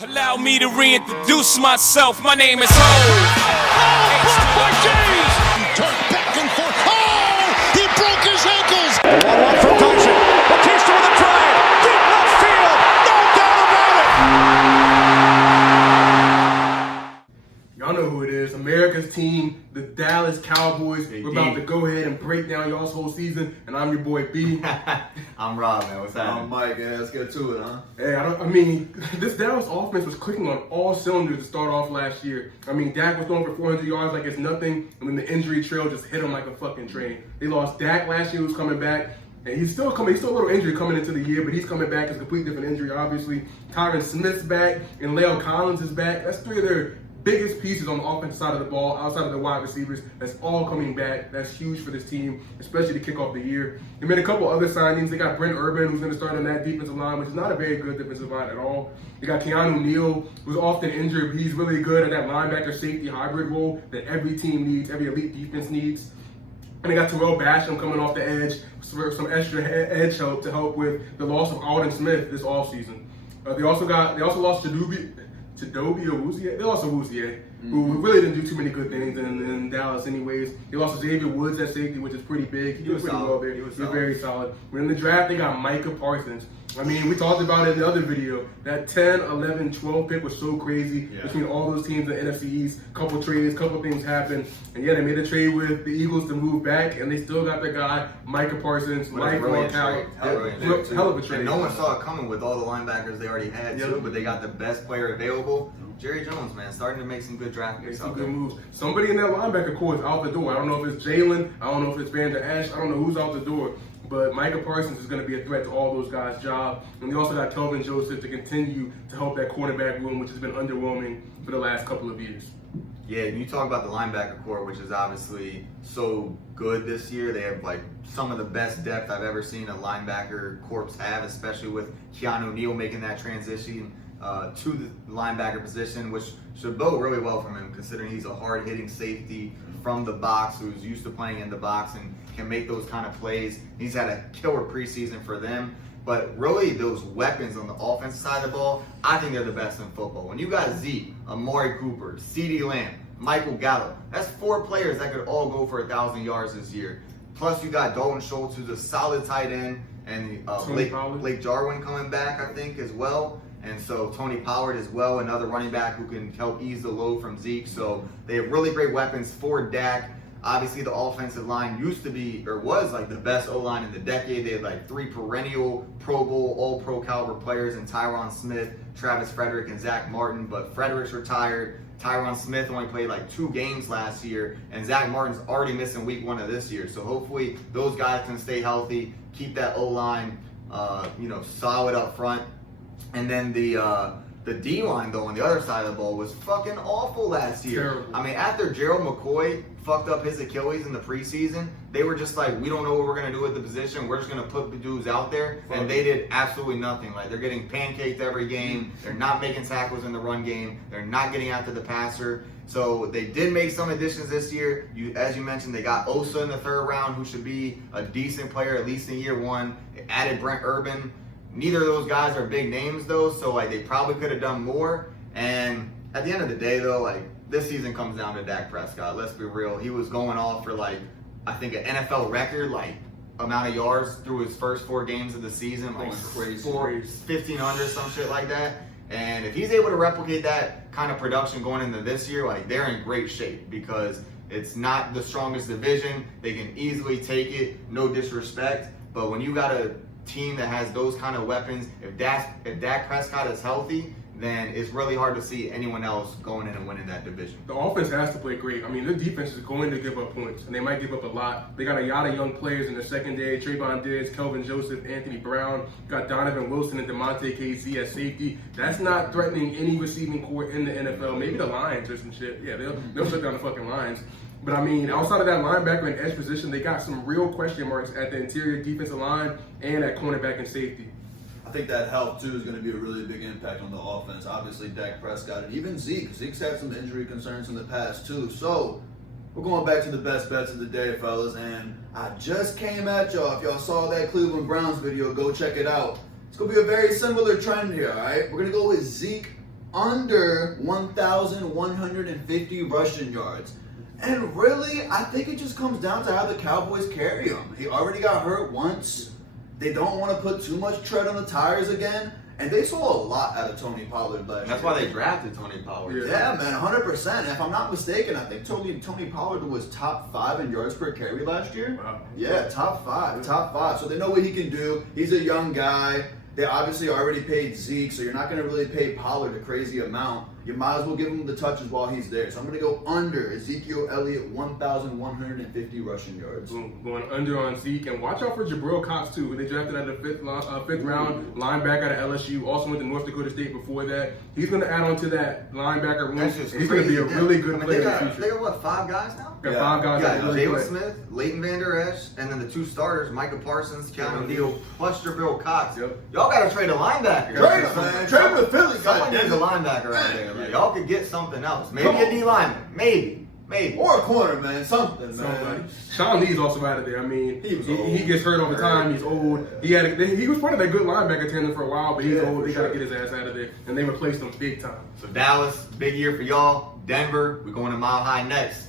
Allow me to reintroduce myself. My name is Ho. Blocked by James. Turned back and forth. Oh, he broke his ankles. 1-1 from Dyson. Batista with a drive. Deep left field. No doubt about it. Y'all know who it is. America's team, the Dallas Cowboys. We're about to go ahead and break down y'all's whole season. And I'm your boy B. I'm Rob, man. What's happening? I'm Mike, and let's get to it, huh? Hey, this Dallas offense was clicking on all cylinders to start off last year. I mean, Dak was throwing for 400 yards like it's nothing, and then the injury trail just hit him like a fucking train. They lost Dak last year, who's coming back, and he's still a little injured coming into the year, but he's coming back. It's a completely different injury, obviously. Tyron Smith's back, and Leo Collins is back. That's three of their biggest pieces on the offensive side of the ball, outside of the wide receivers. That's all coming back. That's huge for this team, especially to kick off the year. They made a couple other signings. They got Brent Urban, who's going to start on that defensive line, which is not a very good defensive line at all. They got Keanu Neal, who's often injured, but he's really good at that linebacker safety hybrid role that every team needs, every elite defense needs. And they got Terrell Basham coming off the edge for some extra edge help to help with the loss of Alden Smith this offseason. They also lost Chidobe Awuzie. They lost Awuzie, who really didn't do too many good things in Dallas anyways. They lost Xavier Woods at safety, which is pretty big. He did pretty well there. He was very solid. But in the draft, they got Micah Parsons. I mean, we talked about it in the other video. That 10, 11, 12 pick was so crazy between all those teams in the NFC East. Couple trades, couple things happened. And yeah, they made a trade with the Eagles to move back, and they still got their guy, Micah Parsons. Hell of a trade. And no one saw it coming with all the linebackers they already had, too, but they got the best player available. Jerry Jones, man, starting to make some good draft picks. Some good moves. Somebody in that linebacker core is out the door. I don't know if it's Jalen. I don't know if it's Vander Esch. I don't know who's out the door. But Micah Parsons is going to be a threat to all those guys' job. And they also got Kelvin Joseph to continue to help that quarterback room, which has been underwhelming for the last couple of years. Yeah, and you talk about the linebacker core, which is obviously so good this year. They have like some of the best depth I've ever seen a linebacker corps have, especially with Keanu Neal making that transition to the linebacker position, which should bode really well for him, considering he's a hard-hitting safety from the box who's used to playing in the box and can make those kind of plays. He's had a killer preseason for them. But really, those weapons on the offensive side of the ball, I think they're the best in football. When you got Zeke, Amari Cooper, CeeDee Lamb, Michael Gallup, that's 4 players that could all go for 1,000 yards this year. Plus, you got Dalton Schultz, who's a solid tight end, and Blake Jarwin coming back, I think, as well. And so Tony Pollard as well, another running back who can help ease the load from Zeke. So they have really great weapons for Dak. Obviously, the offensive line used to be, or was like the best O-line in the decade. They had like 3 perennial Pro Bowl, All-Pro caliber players in Tyron Smith, Travis Frederick, and Zach Martin. But Frederick's retired. Tyron Smith only played like 2 games last year, and Zach Martin's already missing week 1 of this year. So hopefully those guys can stay healthy, keep that O-line, solid up front. And then the D-line, though, on the other side of the ball was fucking awful last year. Terrible. I mean, after Gerald McCoy fucked up his Achilles in the preseason, they were just like, we don't know what we're going to do at the position. We're just going to put the dudes out there. And they did absolutely nothing. Like, they're getting pancaked every game. They're not making tackles in the run game. They're not getting after the passer. So they did make some additions this year. As you mentioned, they got Osa in the 3rd round, who should be a decent player, at least in year 1. They added Brent Urban. Neither of those guys are big names, though, so like they probably could have done more. And at the end of the day, though, like this season comes down to Dak Prescott. Let's be real. He was going off for like I think an NFL record, like amount of yards through his first 4 games of the season, like 1,500, some shit like that. And if he's able to replicate that kind of production going into this year, like they're in great shape because it's not the strongest division. They can easily take it, no disrespect. But when you got a team that has those kind of weapons, if Dak Prescott is healthy, then it's really hard to see anyone else going in and winning that division. The offense has to play great. I mean, their defense is going to give up points, and they might give up a lot. They got a lot of young players in the secondary: Trayvon Diggs, Kelvin Joseph, Anthony Brown. Got Donovan Wilson and DeMonte KZ at safety. That's not threatening any receiving core in the NFL. Maybe the Lions or some shit. Yeah, they'll shut down the fucking Lions. But I mean, outside of that linebacker and edge position, they got some real question marks at the interior defensive line and at cornerback and safety. I think that help, too, is going to be a really big impact on the offense. Obviously, Dak Prescott and even Zeke. Zeke's had some injury concerns in the past, too. So, we're going back to the best bets of the day, fellas. And I just came at y'all. If y'all saw that Cleveland Browns video, go check it out. It's going to be a very similar trend here, all right? We're going to go with Zeke under 1,150 rushing yards. And really, I think it just comes down to how the Cowboys carry him. He already got hurt once. They don't want to put too much tread on the tires again. And they saw a lot out of Tony Pollard last year. That's why they drafted Tony Pollard. Yeah, man, 100%. And if I'm not mistaken, I think Tony Pollard was top 5 in yards per carry last year. Wow. Yeah, top 5. So they know what he can do. He's a young guy. They obviously already paid Zeke, so you're not going to really pay Pollard a crazy amount. You might as well give him the touches while he's there. So I'm going to go under Ezekiel Elliott, 1,150 rushing yards. Going under on Zeke, and watch out for Jabril Cox too. They drafted at the fifth round linebacker out of LSU. Also went to North Dakota State before that. He's going to add on to that linebacker room. That's just He's going to be a really good player in the future. They got what, 5 guys now? Got 5 guys that really Jalen play. Smith, Leighton Vander Esch, and then the 2 starters, Micah Parsons, Keanu Neal, plus Jabril Cox. Yep. Y'all got to trade a linebacker. Trade him, man. Trade him to Philly. Someone needs a linebacker out there. Like, y'all could get something else. Maybe a D lineman. Maybe. Or a corner, man. Something, Somebody. man. Sean Lee's also out of there. I mean, He was he old. gets hurt all the time. He's old. He was part of that good linebacker tandem for a while, but he's old. They got to get his ass out of there, and they replaced him big time. So Dallas, big year for y'all. Denver, we're going to Mile High next.